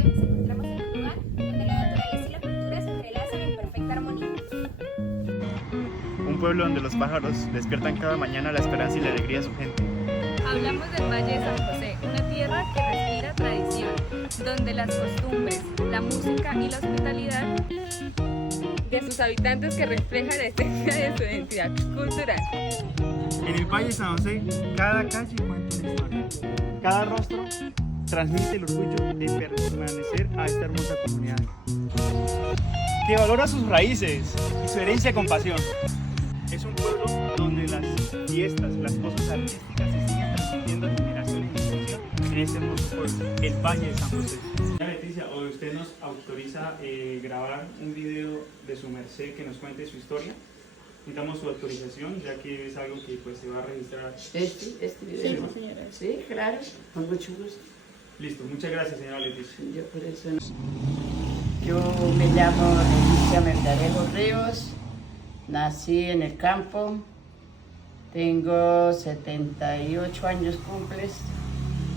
hoy nos encontramos en un lugar donde la naturaleza y la cultura se entrelazan en perfecta armonía. Un pueblo donde los pájaros despiertan cada mañana la esperanza y la alegría de su gente. Hablamos del Valle de San José, una tierra que respira tradición, donde las costumbres, la música y la hospitalidad de sus habitantes que reflejan la esencia de su identidad cultural. En el Valle de San José, cada calle cuenta una historia. Cada rostro transmite el orgullo de pertenecer a esta hermosa comunidad, que valora sus raíces y su herencia con pasión. Es un pueblo donde las fiestas, las cosas artísticas se siguen transmitiendo de generación en generación en este hermoso pueblo, el Valle de San José. Leticia, hoy usted nos autoriza grabar un video de su merced que nos cuente su historia. Necesitamos su autorización, ya que es algo que pues, se va a registrar. Este video. Sí, señora. Sí, claro, con mucho gusto. Listo, muchas gracias, señora Leticia. Yo por eso Yo me llamo Leticia Melgarejo Ríos, nací en el campo, tengo 78 años cumples,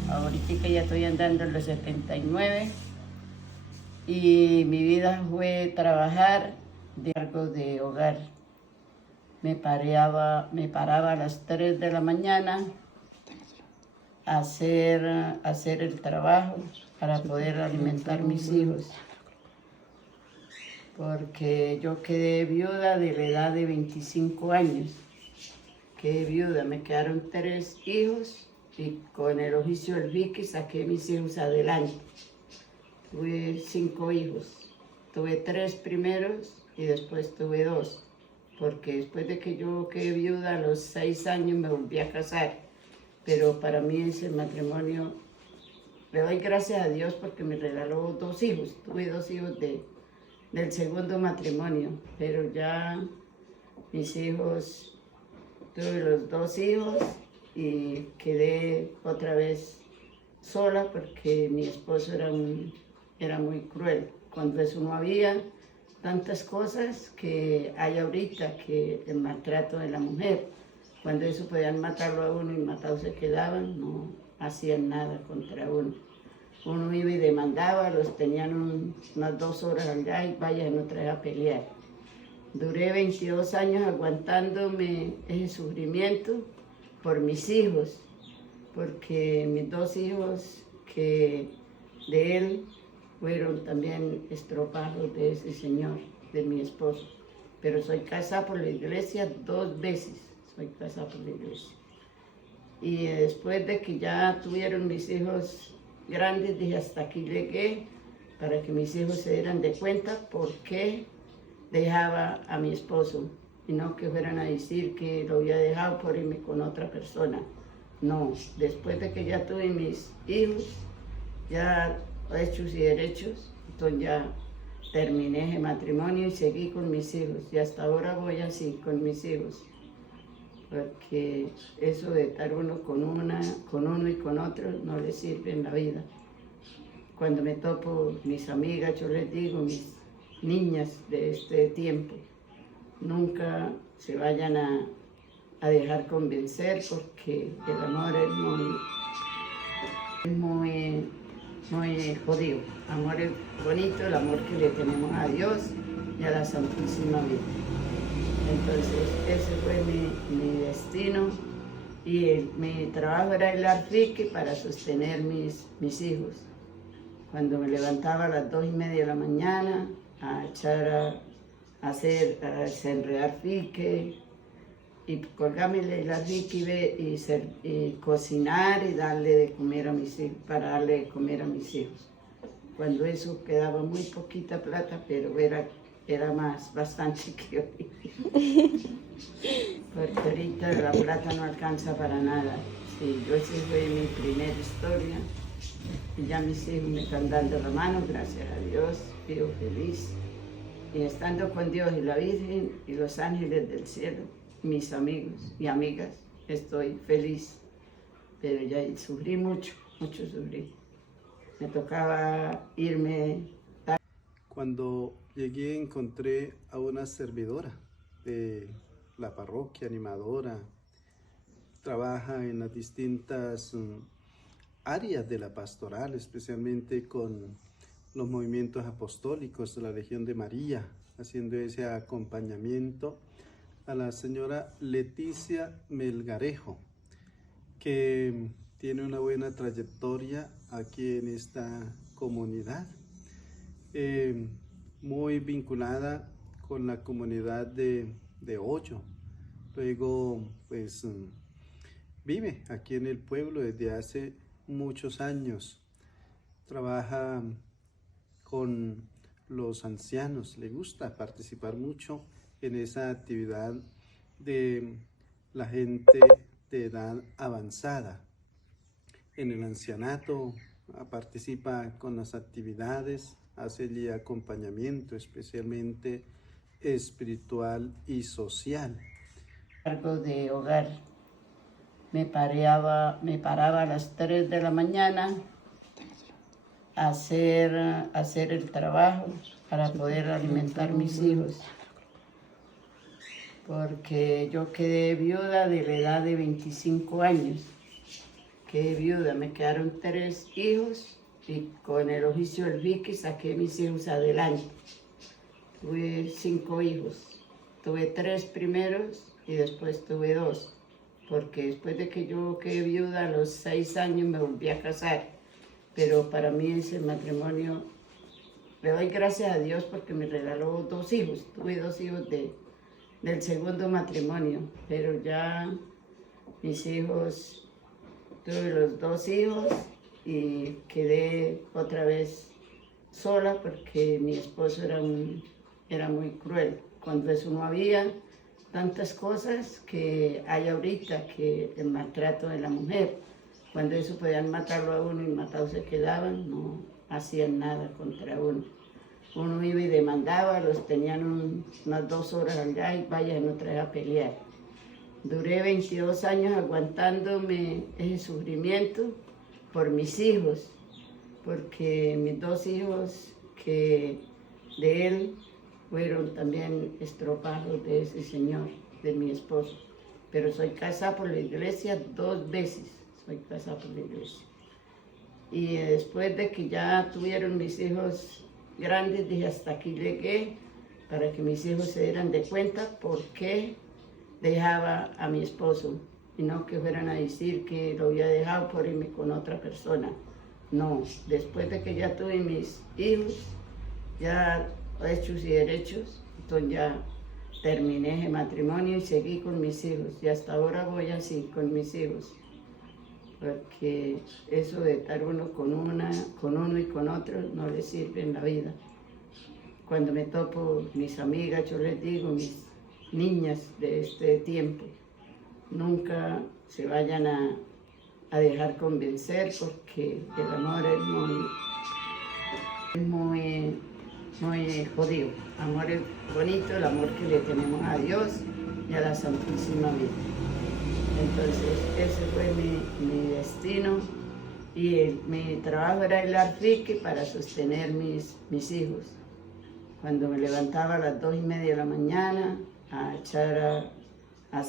ahorita ya estoy andando en los 79 y mi vida fue trabajar de cargo de hogar. Me paraba a las 3 de la mañana a hacer el trabajo para poder alimentar mis hijos. Porque yo quedé viuda de la edad de 25 años. Quedé viuda, me quedaron 3 hijos y con el oficio del Vicky saqué mis hijos adelante. Tuve 5 hijos. Tuve 3 primeros y después tuve 2. Porque después de que yo quedé viuda, a los 6 años me volví a casar. Pero para mí ese matrimonio, le doy gracias a Dios porque me regaló 2 hijos. Tuve 2 hijos del segundo matrimonio, pero ya mis hijos, tuve los 2 hijos y quedé otra vez sola porque mi esposo era muy cruel. Cuando eso no había tantas cosas que hay ahorita, que el maltrato de la mujer. Cuando eso podían matarlo a uno y matados se quedaban, no hacían nada contra uno. Uno iba y demandaba, los tenían unas 2 horas allá y vayan otra vez a pelear. Duré 22 años aguantándome ese sufrimiento por mis hijos, porque mis 2 hijos que de él fueron también estropados de ese señor, de mi esposo. Pero soy casada por la iglesia 2 veces, soy casada por la iglesia. Y después de que ya tuvieron mis hijos grandes, dije hasta aquí llegué, para que mis hijos se dieran de cuenta por qué dejaba a mi esposo. Y no que fueran a decir que lo había dejado por irme con otra persona. No, después de que ya tuve mis hijos, ya hechos y derechos, entonces ya terminé ese matrimonio y seguí con mis hijos. Y hasta ahora voy así con mis hijos. Porque eso de estar uno con uno y con otro no le sirve en la vida. Cuando me topo mis amigas, yo les digo, mis niñas de este tiempo, nunca se vayan a dejar convencer porque el amor es muy jodido. Amor es bonito, el amor que le tenemos a Dios y a la Santísima Virgen. Entonces ese fue mi destino y mi trabajo era hilar fique para sostener mis hijos. Cuando me levantaba a las 2:30 de la mañana a echar a desenredar fique y colgarme el hilar fique y cocinar y darle de comer a mis hijos, para darle de comer a mis hijos. Cuando eso quedaba muy poquita plata, pero era bastante que ahorita. Porque ahorita la plata no alcanza para nada. Sí, esa fue mi primera historia. Y ya mis hijos me están dando la mano, gracias a Dios, vivo feliz. Y estando con Dios y la Virgen y los ángeles del cielo, mis amigos y amigas, estoy feliz. Pero ya sufrí mucho sufrí. Me tocaba irme. Cuando llegué encontré a una servidora de la parroquia, animadora, trabaja en las distintas áreas de la pastoral, especialmente con los movimientos apostólicos de la Legión de María, haciendo ese acompañamiento a la señora Leticia Melgarejo, que tiene una buena trayectoria aquí en esta comunidad, muy vinculada con la comunidad de Hoyo. Luego, pues, vive aquí en el pueblo desde hace muchos años. Trabaja con los ancianos, le gusta participar mucho en esa actividad de la gente de edad avanzada. En el ancianato participa con las actividades, hace allí acompañamiento, especialmente espiritual y social. Cargo de hogar. Me paraba a las 3 de la mañana a hacer el trabajo para poder alimentar mis hijos. Porque yo quedé viuda de la edad de 25 años. Quedé viuda, me quedaron 3 hijos y con el oficio del Vicky saqué mis hijos adelante. Tuve 5 hijos. Tuve 3 primeros y después tuve 2. Porque después de que yo quedé viuda, a los 6 años me volví a casar. Pero para mí ese matrimonio, le doy gracias a Dios porque me regaló 2 hijos. Tuve 2 hijos del segundo matrimonio, pero ya mis hijos, tuve los 2 hijos y quedé otra vez sola porque mi esposo era muy cruel. Cuando eso no había tantas cosas que hay ahorita, que el maltrato de la mujer. Cuando eso podían matarlo a uno y matados se quedaban, no hacían nada contra uno. Uno iba y demandaba, los tenían unas 2 horas allá y vayan otra vez a pelear. Duré 22 años aguantándome ese sufrimiento por mis hijos, porque mis 2 hijos que de él fueron también estropados de ese señor, de mi esposo. Pero soy casada por la iglesia 2 veces, soy casada por la iglesia. Y después de que ya tuvieron mis hijos grandes, dije hasta aquí llegué, para que mis hijos se dieran de cuenta por qué dejaba a mi esposo. Y no que fueran a decir que lo había dejado por irme con otra persona. No, después de que ya tuve mis hijos, ya hechos y derechos, entonces ya terminé ese matrimonio y seguí con mis hijos. Y hasta ahora voy así con mis hijos. Porque eso de estar uno con uno y con otro no le sirve en la vida. Cuando me topo mis amigas, yo les digo, mis niñas de este tiempo, nunca se vayan a dejar convencer porque el amor es muy jodido. Amor es bonito, el amor que le tenemos a Dios y a la Santísima Virgen. Entonces ese fue mi destino y mi trabajo era hilar fique para sostener mis hijos. Cuando me levantaba a las 2:30 de la mañana a echar a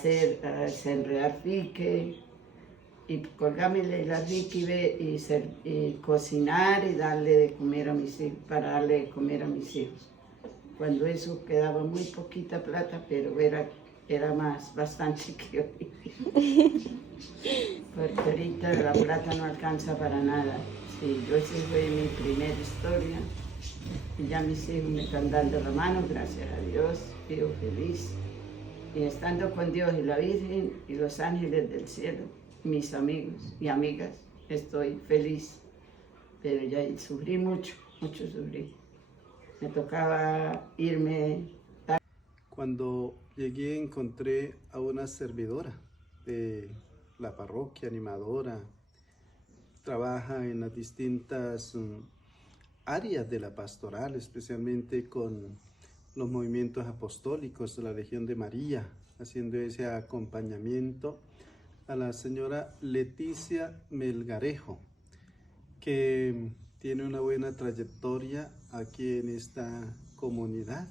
enredar fique y colgarme el hilar fique y cocinar y darle de comer a mis hijos, para darle de comer a mis hijos. Cuando eso quedaba muy poquita plata, pero era bastante que hoy. Porque ahorita la plata no alcanza para nada. Sí, esa fue mi primera historia. Y ya mis hijos me están dando la mano, gracias a Dios, vivo feliz. Y estando con Dios y la Virgen y los ángeles del cielo, mis amigos y amigas, estoy feliz. Pero ya sufrí mucho sufrí. Me tocaba irme. Cuando llegué encontré a una servidora de la parroquia, animadora, trabaja en las distintas áreas de la pastoral, especialmente con los movimientos apostólicos de la Legión de María, haciendo ese acompañamiento a la señora Leticia Melgarejo, que tiene una buena trayectoria aquí en esta comunidad,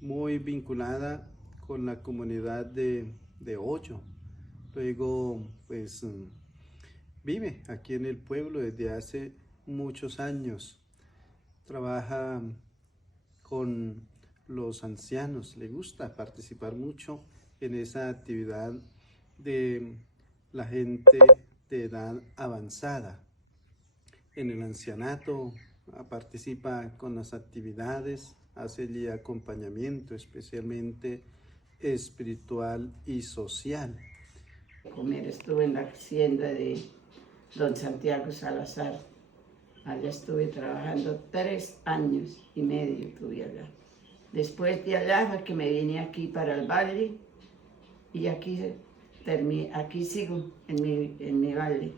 muy vinculada con la comunidad de Hoyo. Luego, pues, vive aquí en el pueblo desde hace muchos años. Trabaja con los ancianos, le gusta participar mucho en esa actividad de la gente de edad avanzada. En el ancianato participa con las actividades, hace allí acompañamiento, especialmente espiritual y social. Comer, estuve en la hacienda de don Santiago Salazar. Allá estuve trabajando 3 años y medio, estuve allá. Después de allá fue que me vine aquí para el valle y aquí sigo en mi valle.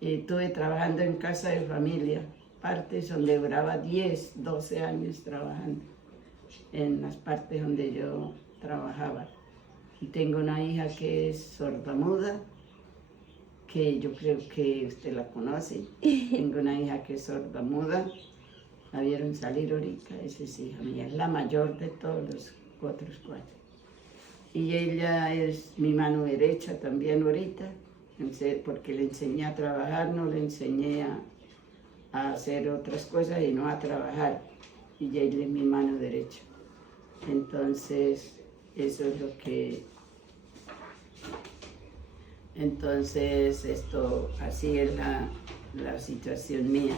Estuve trabajando en casa de familia, partes donde duraba 10, 12 años trabajando, en las partes donde yo trabajaba. Y tengo una hija que es sordomuda, que yo creo que usted la conoce. Tengo una hija que es sordomuda, la vieron salir ahorita, esa es hija mía, es la mayor de todos los otros 4. Y ella es mi mano derecha también ahorita, porque le enseñé a trabajar, no le enseñé a hacer otras cosas y no a trabajar. Y ella es mi mano derecha. Entonces, eso es lo que... Entonces, así es la situación mía.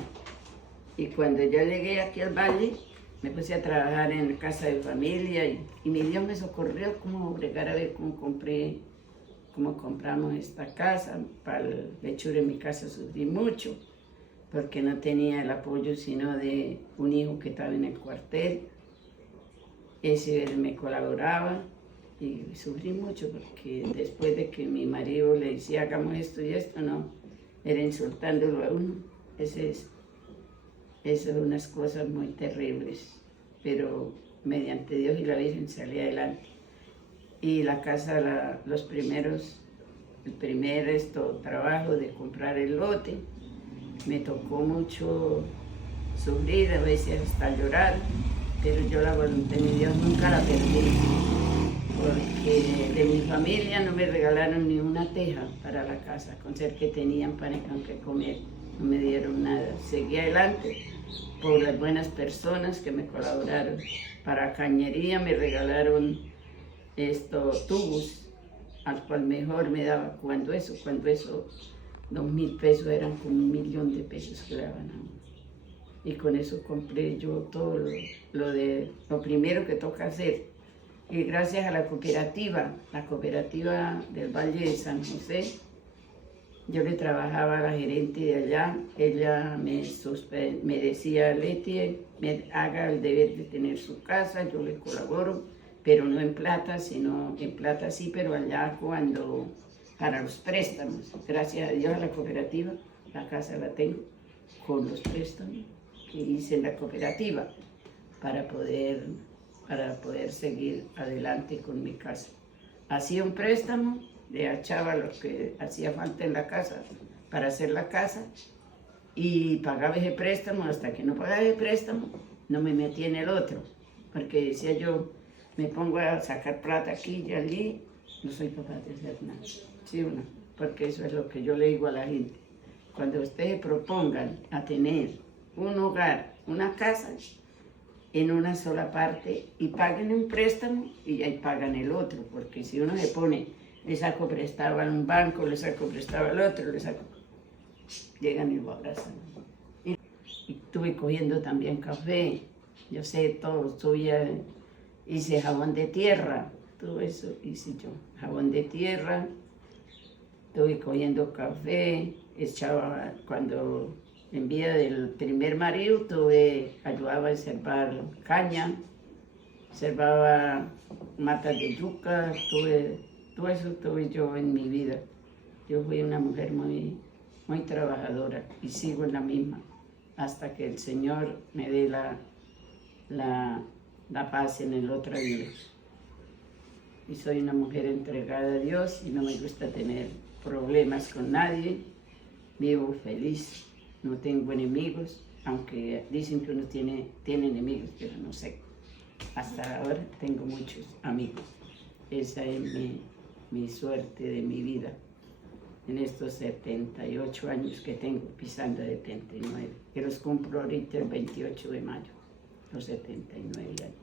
Y cuando yo llegué aquí al valle, me puse a trabajar en casa de familia y mi Dios me socorrió como bregar a ver cómo compramos esta casa. Para el lechura en mi casa sufrí mucho porque no tenía el apoyo sino de un hijo que estaba en el cuartel. Ese me colaboraba y sufrí mucho porque después de que mi marido le decía hagamos esto y esto, no, era insultándolo a uno. Esas son unas cosas muy terribles, pero mediante Dios y la Virgen salí adelante. Y la casa, el primer trabajo de comprar el lote, me tocó mucho sufrir, a veces hasta llorar, pero yo la voluntad de mi Dios nunca la perdí, porque de mi familia no me regalaron ni una teja para la casa, con ser que tenían pan y con que comer, no me dieron nada. Seguí adelante por las buenas personas que me colaboraron. Para cañería me regalaron tubos, al cual mejor me daba cuando eso, 2.000 pesos eran como 1.000.000 de pesos que daban a uno. Y con eso compré yo todo lo primero que toca hacer. Y gracias a la cooperativa del Valle de San José, yo le trabajaba a la gerente de allá. Ella me decía, Leti, haga el deber de tener su casa, yo le colaboro, pero no en plata, sino en plata sí, pero allá para los préstamos. Gracias a Dios a la cooperativa, la casa la tengo con los préstamos que hice en la cooperativa para poder seguir adelante con mi casa. Hacía un préstamo, le echaba lo que hacía falta en la casa para hacer la casa y pagaba ese préstamo. Hasta que no pagaba ese préstamo, no me metí en el otro, porque decía yo, me pongo a sacar plata aquí y allí, no soy capaz de hacer nada. ¿Sí o no? Porque eso es lo que yo le digo a la gente. Cuando ustedes propongan a tener un hogar, una casa, en una sola parte y paguen un préstamo y ahí pagan el otro, porque si uno se pone, le saco prestado a un banco, le saco prestado al otro, llegan y lo abrazan. Y estuve cogiendo también café, yo sé todo, hice jabón de tierra, todo eso hice yo, jabón de tierra, estuve cogiendo café, echaba cuando... En vida del primer marido ayudaba a cervar caña, cervaba matas de yuca, todo eso tuve yo en mi vida. Yo fui una mujer muy, muy trabajadora y sigo en la misma, hasta que el Señor me dé la paz en el otro vida. Y soy una mujer entregada a Dios y no me gusta tener problemas con nadie, vivo feliz. No tengo enemigos, aunque dicen que uno tiene enemigos, pero no sé. Hasta ahora tengo muchos amigos. Esa es mi suerte de mi vida. en estos 78 años que tengo, pisando 79, que los cumplo ahorita el 28 de mayo, los 79 años.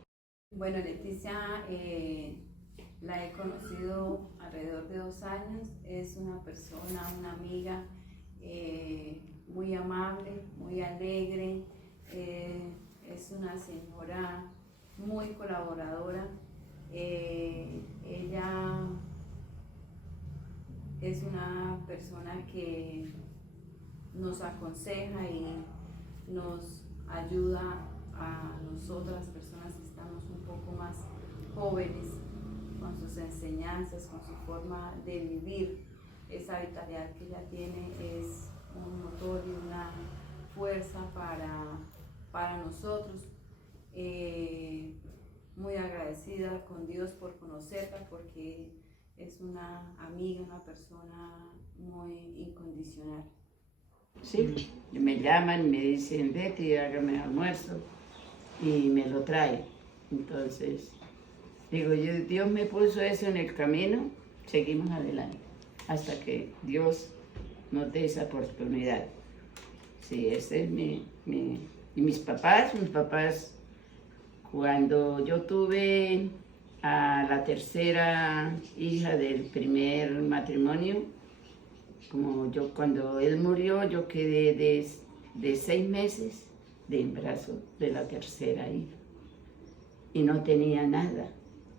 Bueno, Leticia la he conocido alrededor de 2 años, es una persona, una amiga muy amable, muy alegre, es una señora muy colaboradora, ella es una persona que nos aconseja y nos ayuda a nosotras, personas que estamos un poco más jóvenes, con sus enseñanzas, con su forma de vivir. Esa vitalidad que ella tiene es un motor y una fuerza para nosotros. Muy agradecida con Dios por conocerla, porque es una amiga, una persona muy incondicional. Sí, me llaman, me dicen, Betty, hágame almuerzo, y me lo trae. Entonces, digo, Dios me puso eso en el camino, seguimos adelante, hasta que Dios nos dé esa oportunidad. Sí, ese es y mis papás, cuando yo tuve a la tercera hija del primer matrimonio, cuando él murió, yo quedé de 6 meses de embarazo de la tercera hija. Y no tenía nada,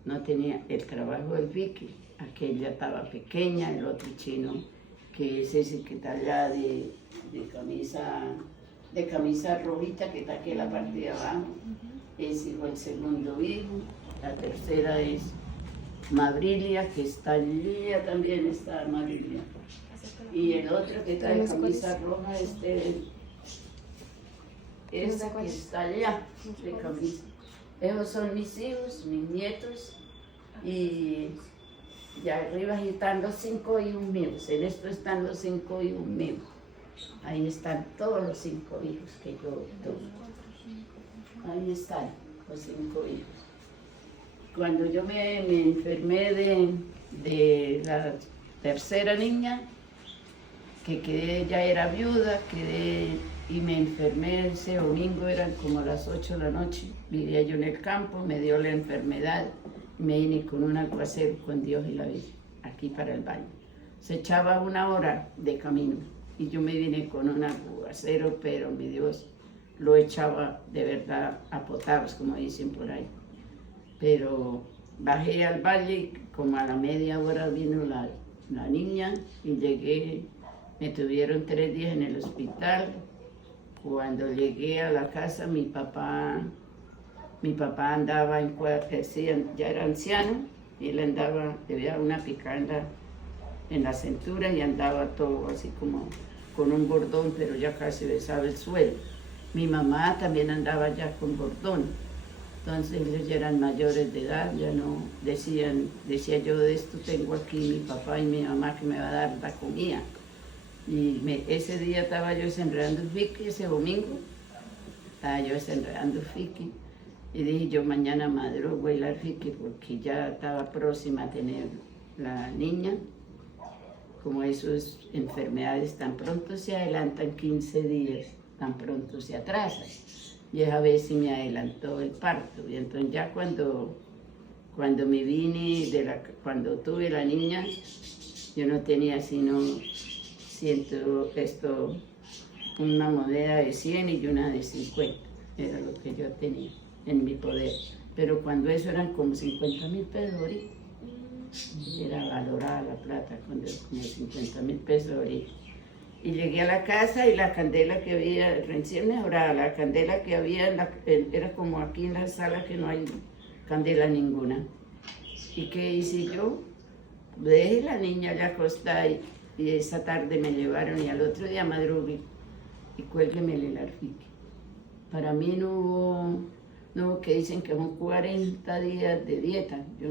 no tenía el trabajo del Vicky. Aquella estaba pequeña, el otro chino, que es ese que está allá de camisa rojita, que está aquí en la parte de abajo. Es hijo el segundo hijo. La tercera es Mabrilia, que está allí, también está Mabrilia. Y el otro que trae camisa roja, que está allá, de camisa. Esos son mis hijos, mis nietos, y arriba están los 5 hijos míos. En esto están los 5 hijos míos. Ahí están todos los 5 hijos que yo tuve. Ahí están los 5 hijos. Cuando yo me enfermé de la tercera niña, que ya era viuda, y me enfermé ese domingo, eran como las 8 de la noche, vivía yo en el campo, me dio la enfermedad, me vine con un aguacero con Dios y la Virgen, aquí para el baño. Se echaba 1 hora de camino y yo me vine con un aguacero, pero mi Dios lo echaba de verdad a potazos, como dicen por ahí. Pero bajé al valle, como a la media hora vino la niña y llegué. Me tuvieron 3 días en el hospital. Cuando llegué a la casa, mi papá andaba ya era anciano, y él andaba, tenía una picada en la cintura y andaba todo así como con un bordón, pero ya casi besaba el suelo. Mi mamá también andaba ya con bordón. Entonces ellos ya eran mayores de edad, ya no decía yo, de esto tengo aquí mi papá y mi mamá que me va a dar la comida. Y ese día estaba yo desenredando el fiqui, ese domingo, estaba yo desenredando el fiqui, y dije yo, mañana madrugo voy a ir al fiqui, porque ya estaba próxima a tener la niña. Como esas enfermedades tan pronto se adelantan 15 días, tan pronto se atrasan. Y esa vez sí me adelantó el parto. Y entonces ya cuando me vine, cuando tuve la niña, yo no tenía sino una moneda de 100 y una de 50. Era lo que yo tenía en mi poder. Pero cuando eso eran como 50.000 pesos ahorita. Era valorada la plata, como 50.000 pesos ahorita. Y llegué a la casa y la candela que había, recién mejorada, la candela que había, era como aquí en la sala que no hay candela ninguna. ¿Y qué hice yo? Dejé la niña ya acostada y esa tarde me llevaron, y al otro día madrugué y cuélgueme el arfique. Para mí no hubo, que dicen que son 40 días de dieta. Yo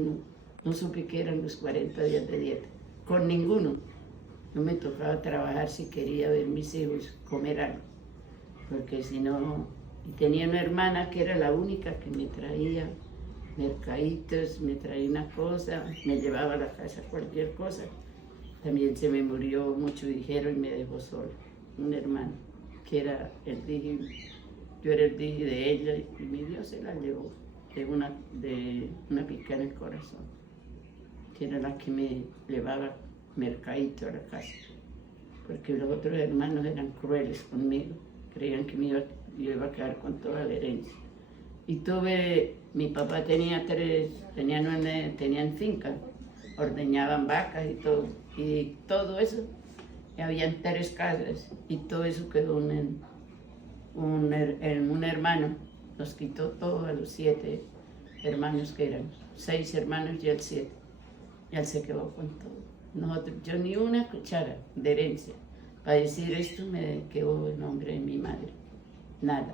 no supe que eran los 40 días de dieta, con ninguno. No me tocaba trabajar si quería ver mis hijos comer algo, porque si no, y tenía una hermana que era la única que me traía mercaditos, me traía una cosa, me llevaba a la casa cualquier cosa, también se me murió mucho ligero y me dejó solo, un hermano, que era el dije, yo era el dije de ella y mi Dios se la llevó de una pica en el corazón, que era la que me llevaba mercadito a la casa, porque los otros hermanos eran crueles conmigo, creían que yo iba a quedar con toda la herencia. Y mi papá tenían finca, ordeñaban vacas y todo eso, y habían 3 casas, y todo eso quedó en un hermano, nos quitó todo a los 7 hermanos que éramos, 6 hermanos y él 7, y él se quedó con todo. Nosotros, yo ni una cuchara de herencia, para decir esto me quedó el nombre de mi madre, nada.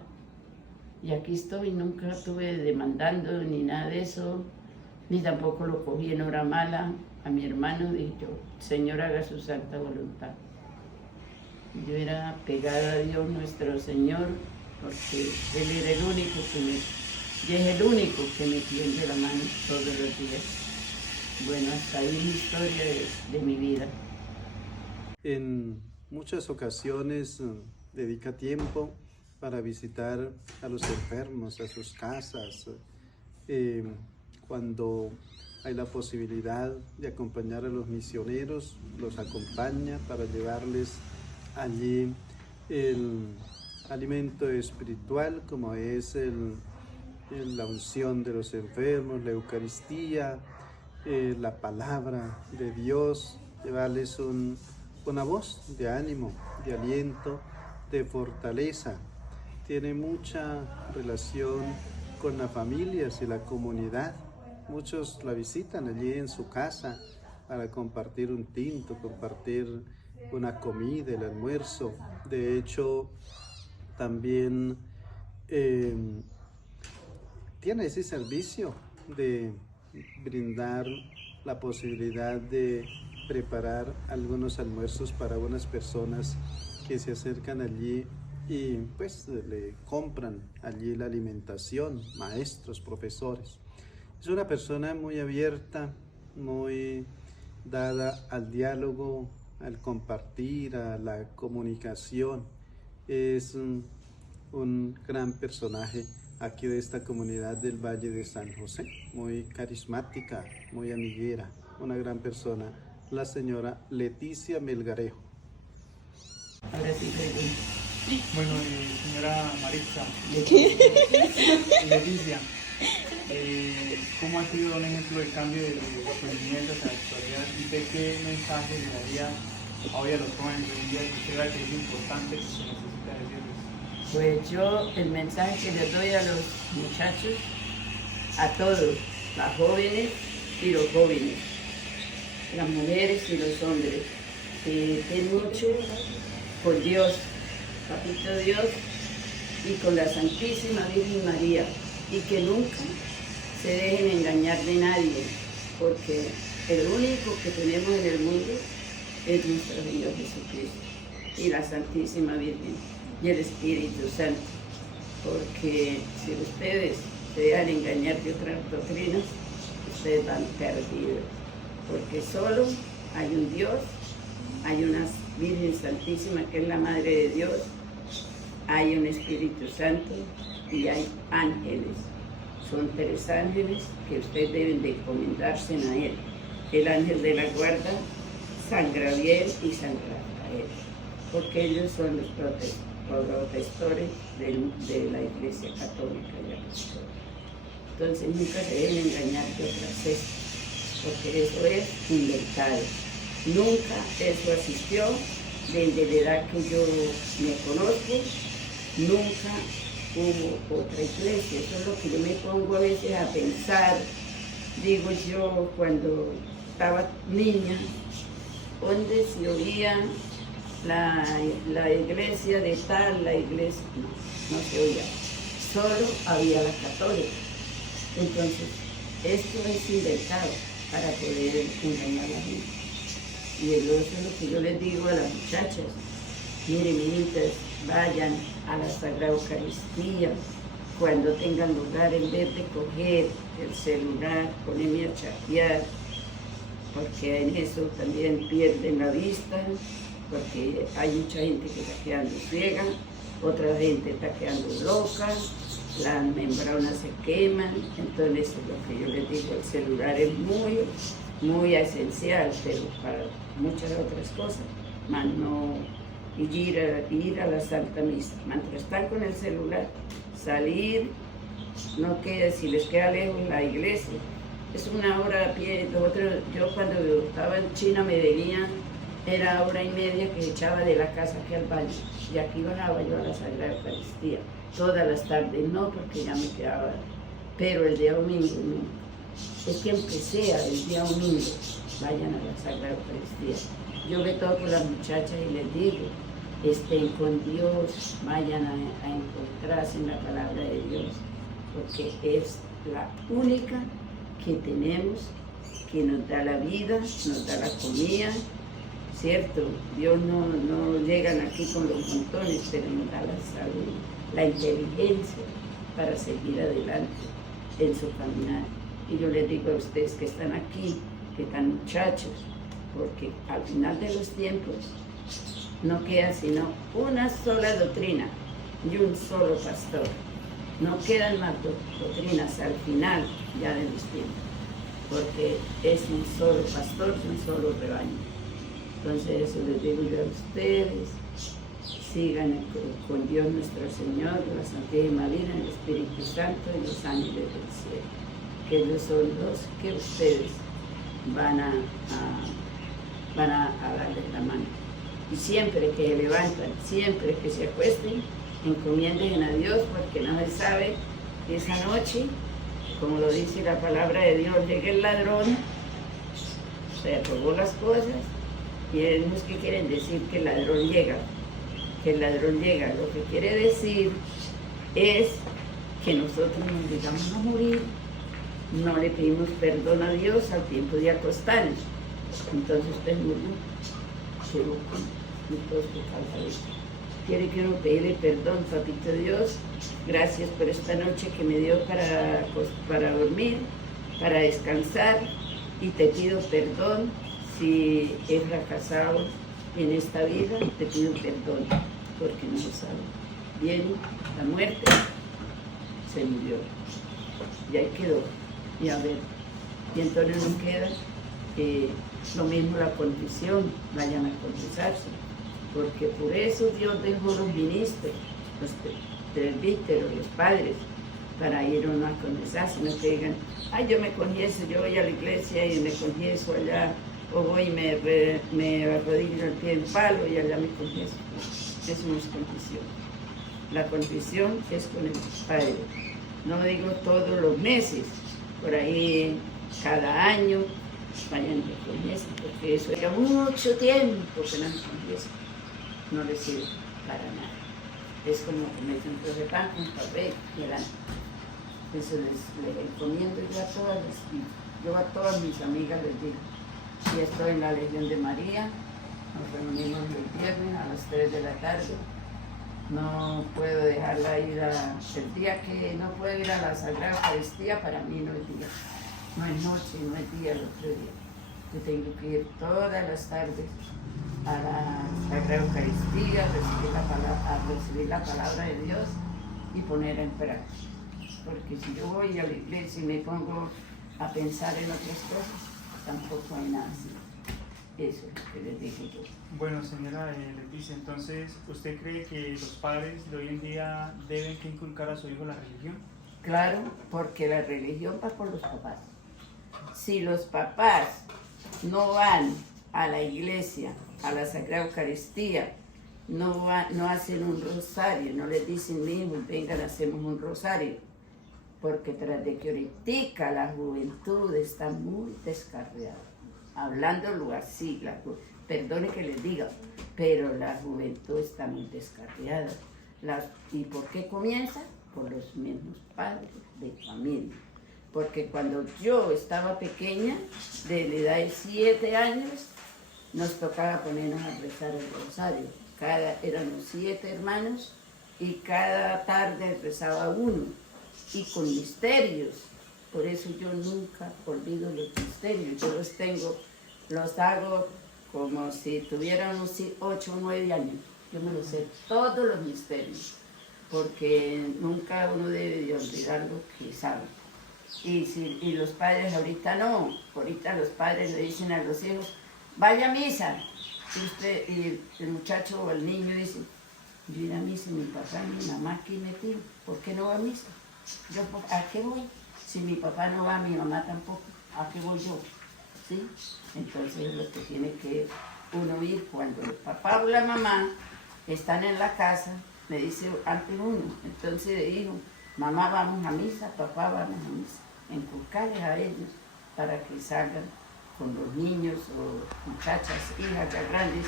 Y aquí estoy, nunca estuve demandando ni nada de eso, ni tampoco lo cogí en hora mala. A mi hermano dije yo, Señor, haga su santa voluntad. Yo era pegada a Dios nuestro Señor, porque Él era el único y es el único que me tiende la mano todos los días. Bueno, hasta ahí mi historia de mi vida. En muchas ocasiones dedica tiempo para visitar a los enfermos, a sus casas, cuando hay la posibilidad de acompañar a los misioneros, los acompaña para llevarles allí el alimento espiritual, como es la unción de los enfermos, la Eucaristía, la palabra de Dios, llevarles una voz de ánimo, de aliento, de fortaleza. Tiene mucha relación con las familias y la comunidad. Muchos la visitan allí en su casa para compartir un tinto, compartir una comida, el almuerzo. De hecho, también tiene ese servicio de brindar la posibilidad de preparar algunos almuerzos para unas personas que se acercan allí y pues le compran allí la alimentación, maestros, profesores. Es una persona muy abierta, muy dada al diálogo, al compartir, a la comunicación. Es un gran personaje aquí de esta comunidad del Valle de San José, muy carismática, muy amiguera, una gran persona, la señora Leticia Melgarejo. Ahora sí, Bueno, señora Maritza, Leticia, ¿cómo ha sido un ejemplo de cambio de los aprendimientos a la actualidad? ¿Y de qué mensaje le daría hoy a los jóvenes de hoy en día que usted vea que es importante que se necesita decirles? pues yo el mensaje que les doy a los muchachos, a todos, las jóvenes y los jóvenes, las mujeres y los hombres, que estén mucho con Dios, Papito Dios, y con la Santísima Virgen María, y que nunca se dejen engañar de nadie, porque el único que tenemos en el mundo es nuestro Señor Jesucristo y la Santísima Virgen y el Espíritu Santo, porque si ustedes se dejan engañar de otras doctrinas, ustedes van perdidos, porque solo hay un Dios, hay una Virgen Santísima que es la Madre de Dios, hay un Espíritu Santo y hay ángeles. Son 3 ángeles que ustedes deben de encomendarse a Él. El ángel de la guarda, San Gabriel y San Rafael, porque ellos son los protectores de la Iglesia Católica y Apostólica. Entonces nunca se deben engañar de otras sectas, porque eso es inventado. Nunca eso asistió desde la edad que yo me conozco, nunca hubo otra iglesia. Eso es lo que yo me pongo a veces a pensar. Digo yo, cuando estaba niña, donde se oía la iglesia de tal, la iglesia, no se oía, solo había la católica. Entonces, esto es inventado para poder engañar a la gente. Y eso es lo que yo les digo a las muchachas: miren, niñitas, vayan a la Sagrada Eucaristía cuando tengan lugar, en vez de coger el celular, ponerme a chatear, porque en eso también pierden la vista, porque hay mucha gente que está quedando ciega, otra gente está quedando loca, las membranas se queman. Entonces eso es lo que yo les digo, el celular es muy esencial, pero para muchas otras cosas, más no ir a la Santa Misa. Mientras están con el celular, salir, no queda, si les queda lejos la iglesia, es una hora a pie. Yo cuando estaba en China me venía, era hora y media que echaba de la casa aquí al baño, y aquí bajaba yo a la Sagrada Eucaristía, todas las tardes, no porque ya me quedaba, pero el día domingo no. Es que aunque sea el día domingo, vayan a la Sagrada Eucaristía. Yo le toco a las muchachas y les digo, estén con Dios, vayan a encontrarse en la palabra de Dios, porque es la única que tenemos, que nos da la vida, nos da la comida, ¿cierto? Dios no llegan aquí con los montones, pero nos da la salud, la inteligencia para seguir adelante en su caminar. Y yo les digo a ustedes que están aquí, que están muchachos, porque al final de los tiempos no queda sino una sola doctrina y un solo pastor. No quedan más doctrinas al final ya de los tiempos, porque es un solo pastor, un solo rebaño. Entonces eso les digo yo a ustedes, sigan con Dios nuestro Señor, la Santísima Virgen, el Espíritu Santo y los ángeles del cielo, que ellos son los que ustedes van a darles la mano. Y siempre que se levantan, siempre que se acuesten, encomienden a Dios, porque no se sabe que esa noche, como lo dice la palabra de Dios, llega el ladrón, se robó las cosas, y ellos que quieren decir que el ladrón llega, lo que quiere decir es que nosotros nos llegamos a morir, no le pedimos perdón a Dios al tiempo de acostarnos. Entonces usted murió, se busca y todos pecados. Quiere que uno pedirle perdón, papito Dios, gracias por esta noche que me dio para dormir, para descansar, y te pido perdón si he fracasado en esta vida, te pido perdón, porque no lo sabe. Viene la muerte, se murió, y ahí quedó, y a ver, y entonces no queda lo mismo la confesión, vayan a confesarse, porque por eso Dios dejó los ministros, los presbíteros, los padres, para ir uno a confesarse, no que digan, ay, yo me confieso, yo voy a la iglesia y me confieso allá, o voy y me arrodillo al pie del palo y allá me confieso. Eso no es confesión. La confesión es con el Padre. No digo todos los meses, por ahí cada año, vayan de confieso, porque eso era mucho tiempo que no me confieso. No les sirve para nada. Es como comerse un trozo de pan, un papel y adelante. Eso les encomiendo yo a todas mis amigas les digo, si estoy en la Legión de María, nos reunimos el viernes a las 3 de la tarde. No puedo dejar la ida, el día que no puedo ir a la Sagrada Eucaristía, para mí no es día, no es noche, no es día el otro día. Yo tengo que ir todas las tardes a la Sagrada Eucaristía, a recibir la palabra de Dios y ponerla en práctica. Porque si yo voy a la iglesia y me pongo a pensar en otras cosas, tampoco hay nada así. Eso es lo que les digo yo. Bueno, señora Leticia, entonces, ¿usted cree que los padres de hoy en día deben que inculcar a su hijo la religión? Claro, porque la religión va por los papás. Si los papás no van a la iglesia, a la Sagrada Eucaristía, no hacen un rosario, no les dicen, mismos, vengan, hacemos un rosario, porque tras de que ahorita la juventud está muy descarriada, hablándolo así, perdone que les diga, pero la juventud está muy descarriada. ¿Y por qué comienza? Por los mismos padres de familia. Porque cuando yo estaba pequeña, de la edad de 7 años, nos tocaba ponernos a rezar el rosario. Éramos 7 hermanos y cada tarde rezaba uno, y con misterios. Por eso yo nunca olvido los misterios. Yo los tengo los hago como si tuvieran unos 8 o 9 años. Yo me los sé todos los misterios, porque nunca uno debe de olvidar lo que sabe. Y los padres ahorita no, ahorita los padres le dicen a los hijos, vaya a misa. Y el muchacho o el niño dice, yo iré a misa, mi papá y mi mamá aquí metido, ¿por qué no va a misa? Yo, ¿a qué voy? Si mi papá no va, mi mamá tampoco, ¿a qué voy yo? ¿Sí? Entonces lo que tiene que uno ir cuando el papá o la mamá están en la casa, le dice antes uno, entonces le digo, mamá vamos a misa, papá vamos a misa, inculcarles a ellos para que salgan con los niños o muchachas, hijas ya grandes,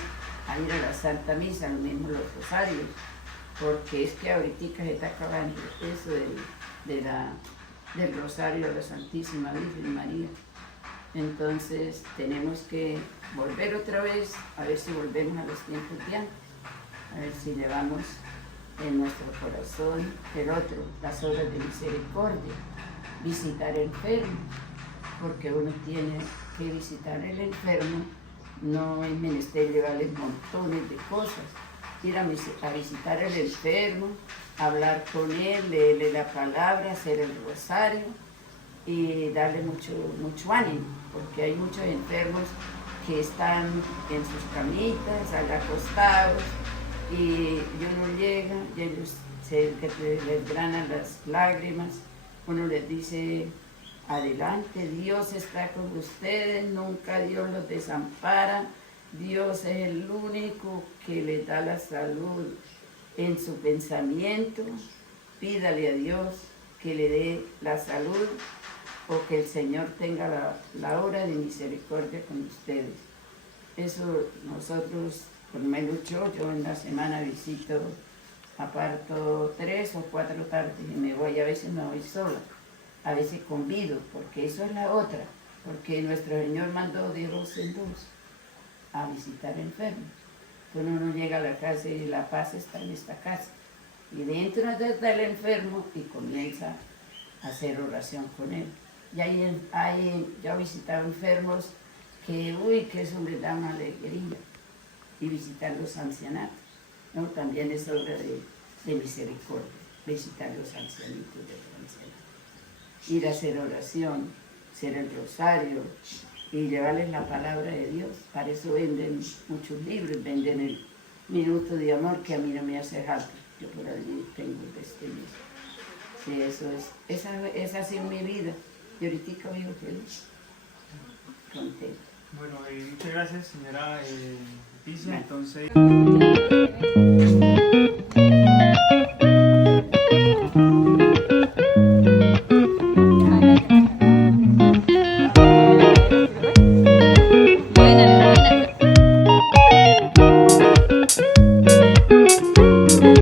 a ir a la Santa Misa, lo mismo los rosarios, porque es que ahorita se está acabando eso del rosario de la Santísima Virgen María. Entonces tenemos que volver otra vez, a ver si volvemos a los tiempos de antes, a ver si llevamos en nuestro corazón el otro, las obras de misericordia, visitar enfermos, porque uno tiene que visitar el enfermo, no es menester llevarles montones de cosas, ir a visitar al enfermo, hablar con él, leerle la palabra, hacer el rosario y darle mucho ánimo, porque hay muchos enfermos que están en sus camitas, acostados, y uno llega y ellos les granan las lágrimas, uno les dice, adelante, Dios está con ustedes, nunca Dios los desampara, Dios es el único que les da la salud en su pensamiento, pídale a Dios que le dé la salud o que el Señor tenga la obra de misericordia con ustedes. Eso nosotros, por Melucho, yo en la semana visito, aparto 3 o 4 tardes y me voy, a veces me voy sola. A veces convido, porque eso es la otra, porque nuestro Señor mandó de 2 en 2 a visitar enfermos. Entonces uno llega a la casa y la paz está en esta casa. Y dentro está el enfermo y comienza a hacer oración con él. Y yo he visitado enfermos que eso les da una alegría. Y visitar los ancianatos, ¿no? También es obra de misericordia, visitar los ancianitos de los ancianos. Ir a hacer oración, hacer el rosario y llevarles la palabra de Dios. Para eso venden muchos libros, venden el Minuto de Amor, que a mí no me hace falta. Yo por allí tengo este libro. Sí, eso es. Esa ha sido mi vida. Y ahorita vivo feliz, contento. Bueno, muchas gracias, señora Leticia. Bueno. Entonces...